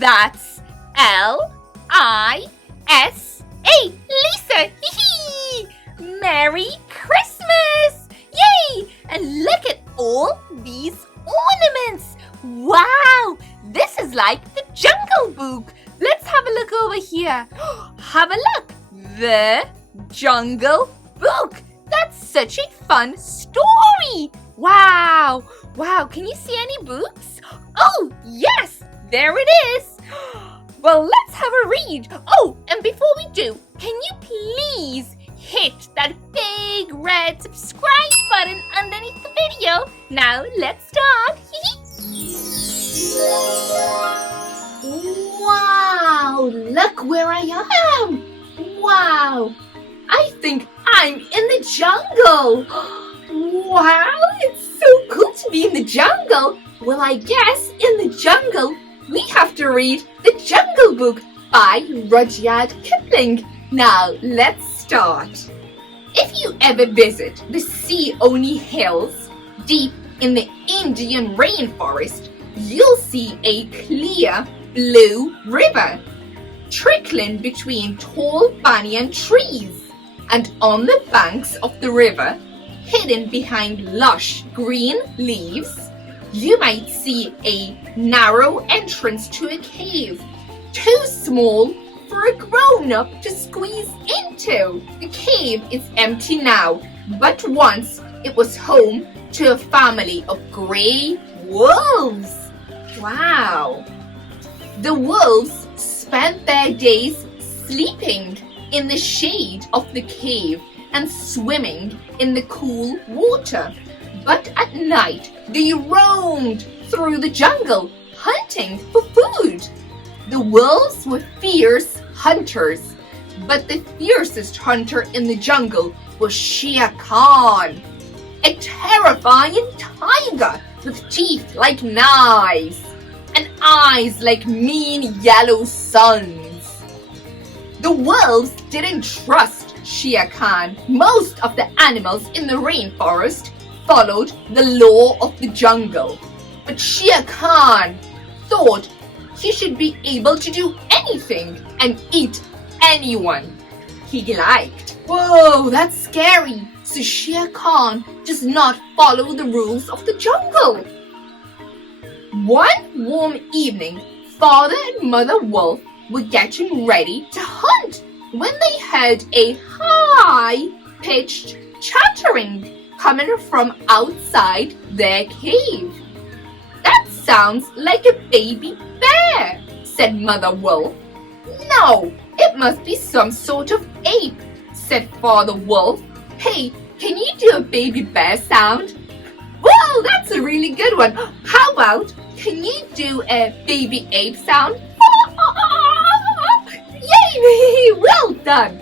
That's L-I-S-A, Lisa. Merry Christmas! Yay! And look at all these ornaments. Wow, this is like the Jungle Book. Let's have a look over here. Have a look. The Jungle Book. That's such a fun story. Wow. Wow, can you see any books? Oh, yes, there it is. Well, let's have a read. Oh, and before we do, can you please hit that big red subscribe button underneath the video? Now, let's start. Wow, look where I am. Wow, I think I'm in the jungle. Wow, it's so cool to be in the jungle. Well, I guess in the jungle, we have to read The Jungle Book by Rudyard Kipling. Now, let's start. If you ever visit the Seeonee Hills, deep in the Indian rainforest, you'll see a clear blue river trickling between tall banyan trees. And on the banks of the river, hidden behind lush green leaves, you might see a narrow entrance to a cave, too small for a grown-up to squeeze into. The cave is empty now, but once it was home to a family of grey wolves. Wow! The wolves spent their days sleeping in the shade of the cave and swimming in the cool water. But at night, they roamed through the jungle, hunting for food. The wolves were fierce hunters, but the fiercest hunter in the jungle was Shere Khan, a terrifying tiger with teeth like knives and eyes like mean yellow suns. The wolves didn't trust Shere Khan. Most of the animals in the rainforest followed the law of the jungle, but Shere Khan thought he should be able to do anything and eat anyone he liked. Whoa, that's scary. So Shere Khan does not follow the rules of the jungle. One warm evening, Father and Mother Wolf were getting ready to hunt when they heard a high-pitched chattering coming from outside their cave. That sounds like a baby bear, said Mother Wolf. No, it must be some sort of ape, said Father Wolf. Hey, can you do a baby bear sound? Whoa, that's a really good one. How about, can you do a baby ape sound? Yay, well done.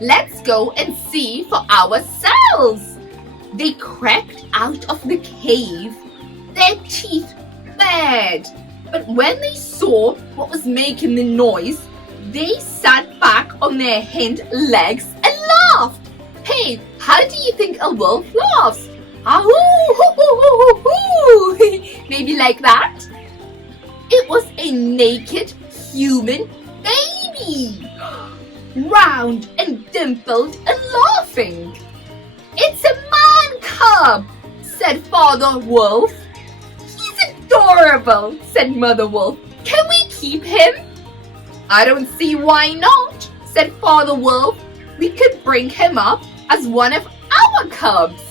Let's go and see for ourselves. They crept out of the cave, their teeth bared. But when they saw what was making the noise, they sat back on their hind legs and laughed. Hey, how do you think a wolf laughs? Maybe like that? It was a naked human baby, round and dimpled and laughing. It's a man cub, said Father Wolf. He's adorable, said Mother Wolf. Can we keep him? I don't see why not, said Father Wolf. We could bring him up as one of our cubs.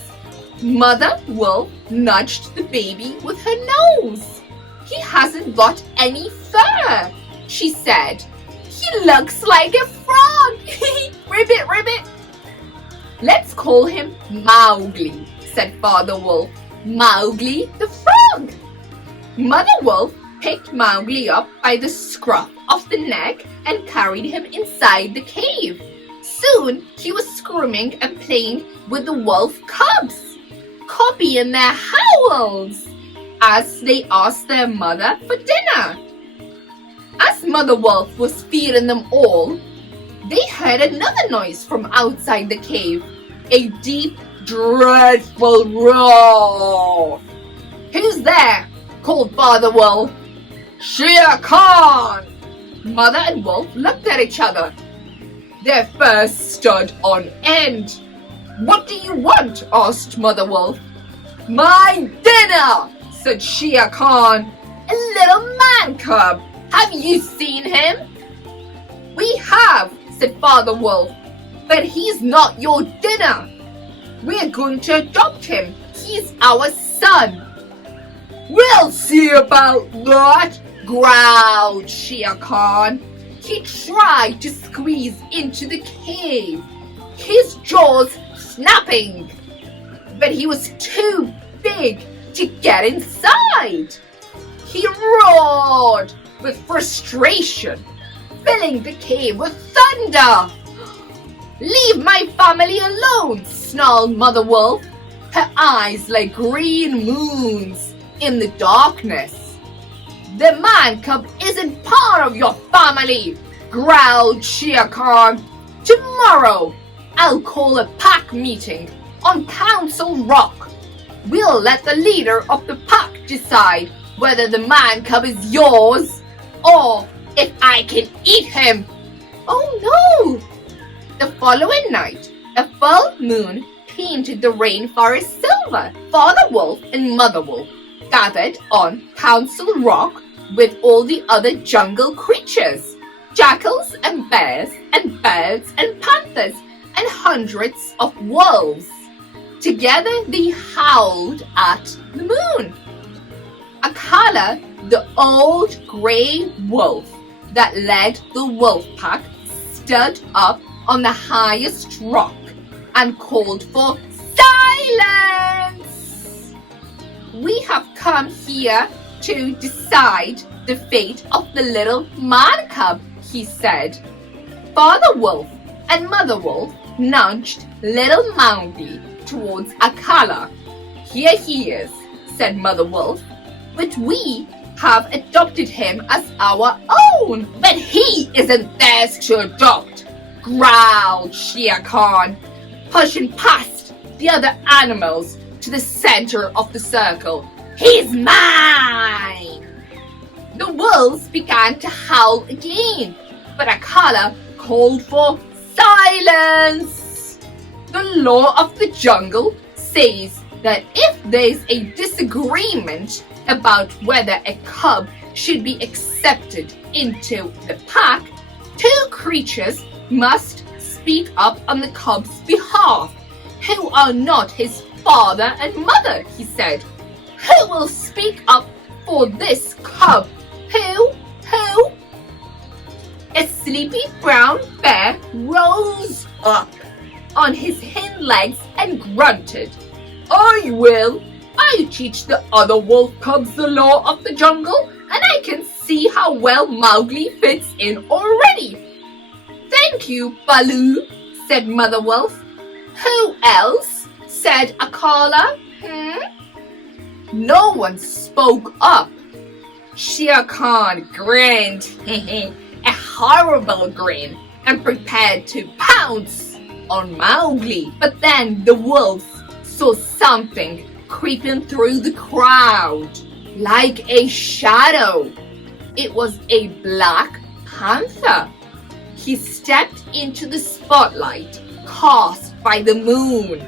Mother Wolf nudged the baby with her nose. He hasn't got any fur, she said. He looks like a frog. Ribbit, ribbit. Let's call him Mowgli, said Father Wolf. Mowgli the frog. Mother Wolf picked Mowgli up by the scruff of the neck and carried him inside the cave. Soon he was screaming and playing with the wolf cubs, copying their howls as they asked their mother for dinner. As Mother Wolf was feeding them all, they heard another noise from outside the cave, a deep, dreadful roar. Who's there? Called Father Wolf. Shere Khan! Mother and Wolf looked at each other. Their furs stood on end. What do you want? Asked Mother Wolf. My dinner, said Shere Khan. A little man cub. Have you seen him? We have, said Father Wolf, but he's not your dinner. We're going to adopt him. He's our son. We'll see about that, growled Shere Khan. He tried to squeeze into the cave, his jaws snapping, but he was too big to get inside. He roared with frustration, filling the cave with thunder. Leave my family alone, snarled Mother Wolf, her eyes like green moons in the darkness. The man cub isn't part of your family, growled Shere Khan. Tomorrow, I'll call a pack meeting on Council Rock. We'll let the leader of the pack decide whether the man cub is yours or if I can eat him. Oh no! The following night, a full moon painted the rainforest silver. Father Wolf and Mother Wolf gathered on Council Rock with all the other jungle creatures, jackals and bears and birds and panthers and hundreds of wolves. Together they howled at the moon. Akala, the old grey wolf that led the wolf pack, stood up on the highest rock and called for silence. We have come here to decide the fate of the little man cub, he said. Father Wolf and Mother Wolf nudged little Mowgli towards Akala. Here he is, said Mother Wolf, but we have adopted him as our own. But he isn't theirs to adopt, growled Shere Khan, pushing past the other animals to the center of the circle. He's mine! The wolves began to howl again, but Akala called for silence. The law of the jungle says that if there's a disagreement about whether a cub should be accepted into the pack, two creatures must speak up on the cub's behalf, who are not his father and mother, he said. Who will speak up for this cub? Who? A sleepy brown bear rose up on his hind legs and grunted. I will. I'll teach the other wolf cubs the law of the jungle, and I can see how well Mowgli fits in already. Thank you, Baloo, said Mother Wolf. Who else? Said Akala. No one spoke up. Shere Khan grinned, a horrible grin, and prepared to pounce on Mowgli. But then the wolves saw something creeping through the crowd, like a shadow. It was a black panther. He stepped into the spotlight cast by the moon,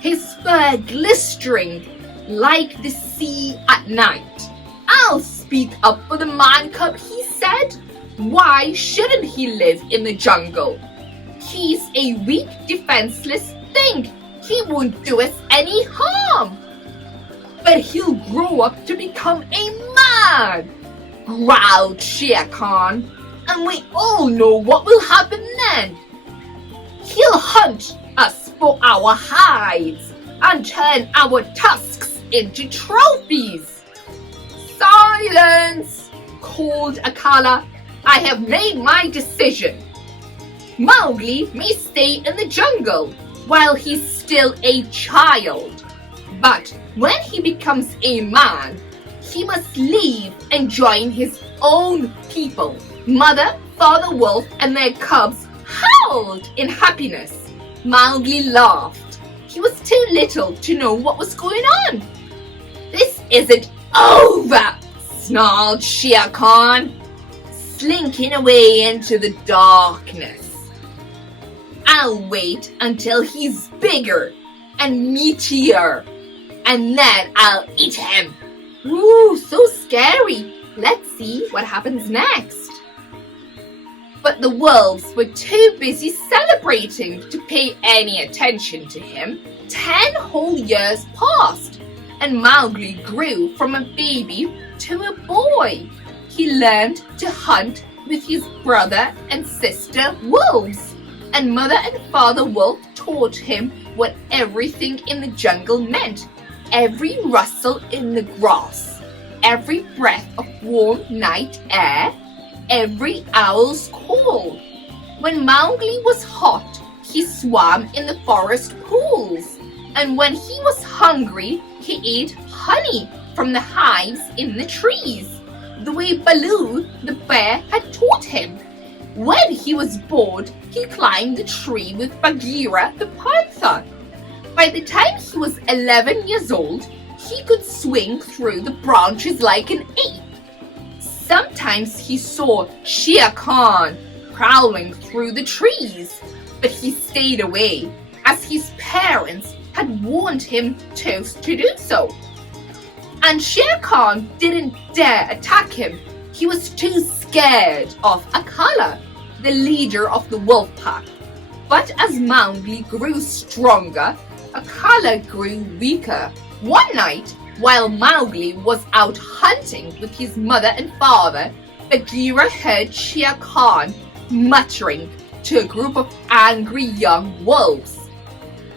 his fur glistering like the sea at night. I'll speak up for the man cub, he said. Why shouldn't he live in the jungle? He's a weak, defenseless thing. He won't do us any harm. But he'll grow up to become a man, growled Shere Khan, and we all know what will happen then. He'll hunt us for our hides and turn our tusks into trophies. Silence, called Akala. I have made my decision. Mowgli may stay in the jungle while he's still a child. But when he becomes a man, he must leave and join his own people. Mother, Father Wolf, and their cubs howled in happiness. Mowgli laughed. He was too little to know what was going on. This isn't over, snarled Shere Khan, slinking away into the darkness. I'll wait until he's bigger and meatier, and then I'll eat him. Ooh, so scary. Let's see what happens next. But the wolves were too busy celebrating to pay any attention to him. 10 whole years passed, and Mowgli grew from a baby to a boy. He learned to hunt with his brother and sister wolves, and Mother and Father Wolf taught him what everything in the jungle meant. Every rustle in the grass, every breath of warm night air, every owl's call. When Mowgli was hot, he swam in the forest pools, and when he was hungry, he ate honey from the hives in the trees, the way Baloo the bear had taught him. When he was bored, he climbed the tree with Bagheera the panther. By the time he was 11 years old, he could swing through the branches like an ape. Sometimes he saw Shere Khan prowling through the trees, but he stayed away, as his parents had warned him to do so. And Shere Khan didn't dare attack him. He was too scared of Akala, the leader of the wolf pack. But as Mowgli grew stronger, Akala grew weaker. One night, while Mowgli was out hunting with his mother and father, Bagheera heard Shere Khan muttering to a group of angry young wolves.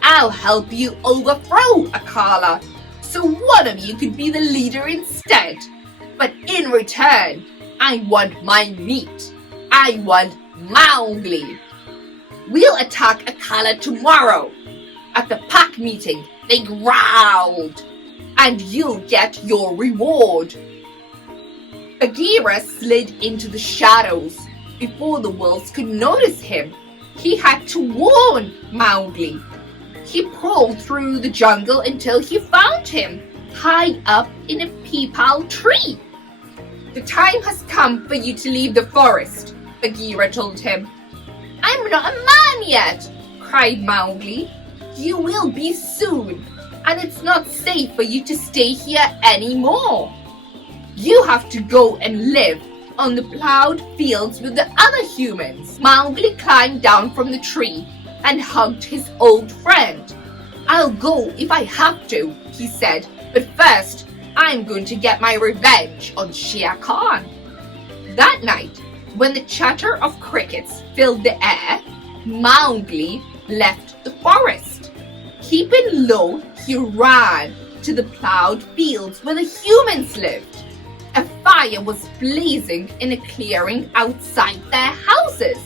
I'll help you overthrow Akala, so one of you could be the leader instead. But in return, I want my meat. I want Mowgli. We'll attack Akala tomorrow. At the pack meeting, they growled, and you'll get your reward. Bagheera slid into the shadows before the wolves could notice him. He had to warn Mowgli. He crawled through the jungle until he found him, high up in a peepal tree. The time has come for you to leave the forest, Bagheera told him. I'm not a man yet, cried Mowgli. You will be soon, and it's not safe for you to stay here anymore. You have to go and live on the plowed fields with the other humans. Mowgli climbed down from the tree and hugged his old friend. I'll go if I have to, he said, but first I'm going to get my revenge on Shere Khan. That night, when the chatter of crickets filled the air, Mowgli left the forest. Keeping low, he ran to the plowed fields where the humans lived. A fire was blazing in a clearing outside their houses.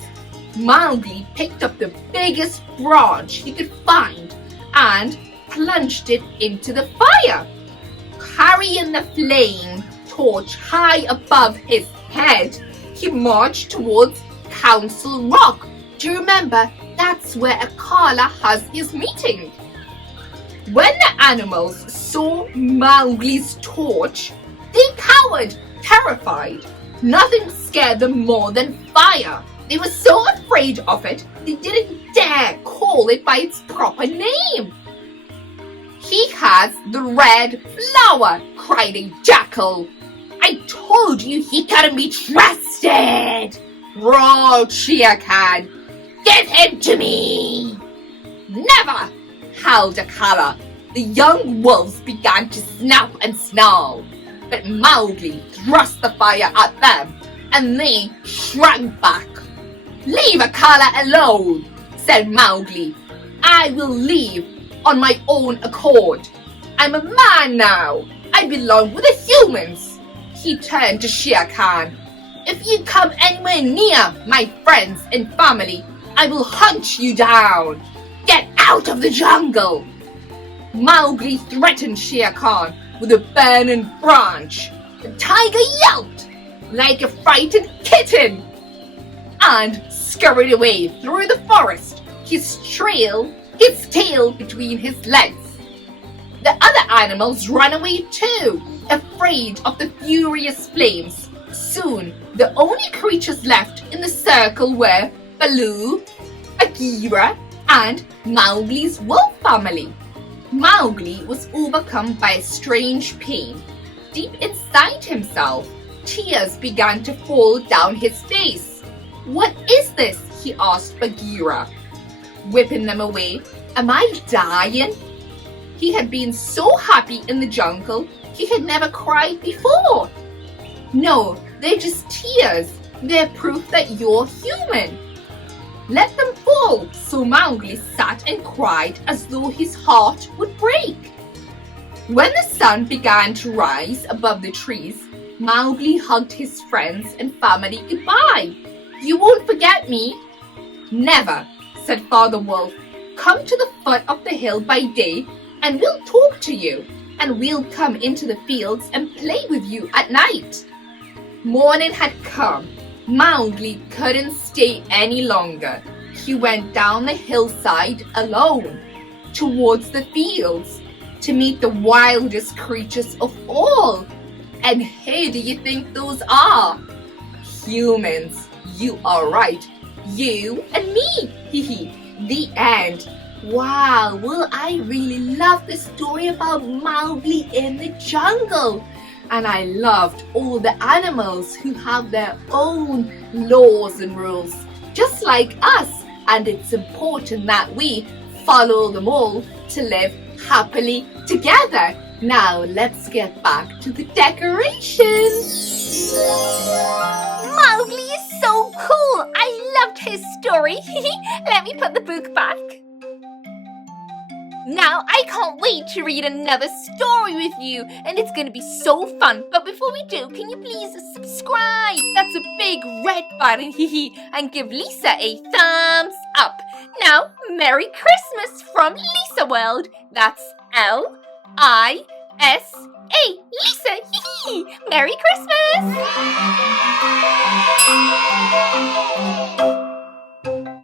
Mowgli picked up the biggest branch he could find and plunged it into the fire. Carrying the flame torch high above his head, he marched towards Council Rock. Do you remember? That's where Akala has his meeting. When the animals saw Mowgli's torch, they cowered, terrified. Nothing scared them more than fire. They were so afraid of it, they didn't dare call it by its proper name. He has the red flower, cried a jackal. I told you he couldn't be trusted, roared Shere Khan. Give him to me! Never! Howled Akala. The young wolves began to snap and snarl, but Mowgli thrust the fire at them, and they shrank back. Leave Akala alone, said Mowgli. I will leave on my own accord. I'm a man now. I belong with the humans. He turned to Shere Khan. If you come anywhere near my friends and family, I will hunt you down. Get out of the jungle. Mowgli threatened Shere Khan with a burning branch. The tiger yelped like a frightened kitten and scurried away through the forest, his tail between his legs. The other animals ran away too, afraid of the furious flames. Soon, the only creatures left in the circle were Baloo, Bagheera, and Mowgli's wolf family. Mowgli was overcome by a strange pain. Deep inside himself, tears began to fall down his face. "What is this?" he asked Bagheera, whipping them away. "Am I dying?" He had been so happy in the jungle, he had never cried before. "No, they're just tears. They're proof that you're human." "Let them fall." So Mowgli sat and cried as though his heart would break. When the sun began to rise above the trees, Mowgli hugged his friends and family goodbye. "You won't forget me?" "Never," said Father Wolf. "Come to the foot of the hill by day, and we'll talk to you, and we'll come into the fields and play with you at night." Morning had come. Mowgli couldn't stay any longer. He went down the hillside alone, towards the fields, to meet the wildest creatures of all. And who do you think those are? Humans. You are right. You and me. Hehe. The end. Wow, well, I really love the story about Mowgli in the jungle. And I loved all the animals who have their own laws and rules, just like us. And it's important that we follow them all to live happily together. Now let's get back to the decorations. Mowgli is so cool. I loved his story. Let me put the book back. Now I can't wait to read another story with you, and it's going to be so fun. But before we do, can you please subscribe? That's a big red button, and give Lisa a thumbs up. Now, Merry Christmas from Lisa World. That's Lisa. Lisa, Merry Christmas!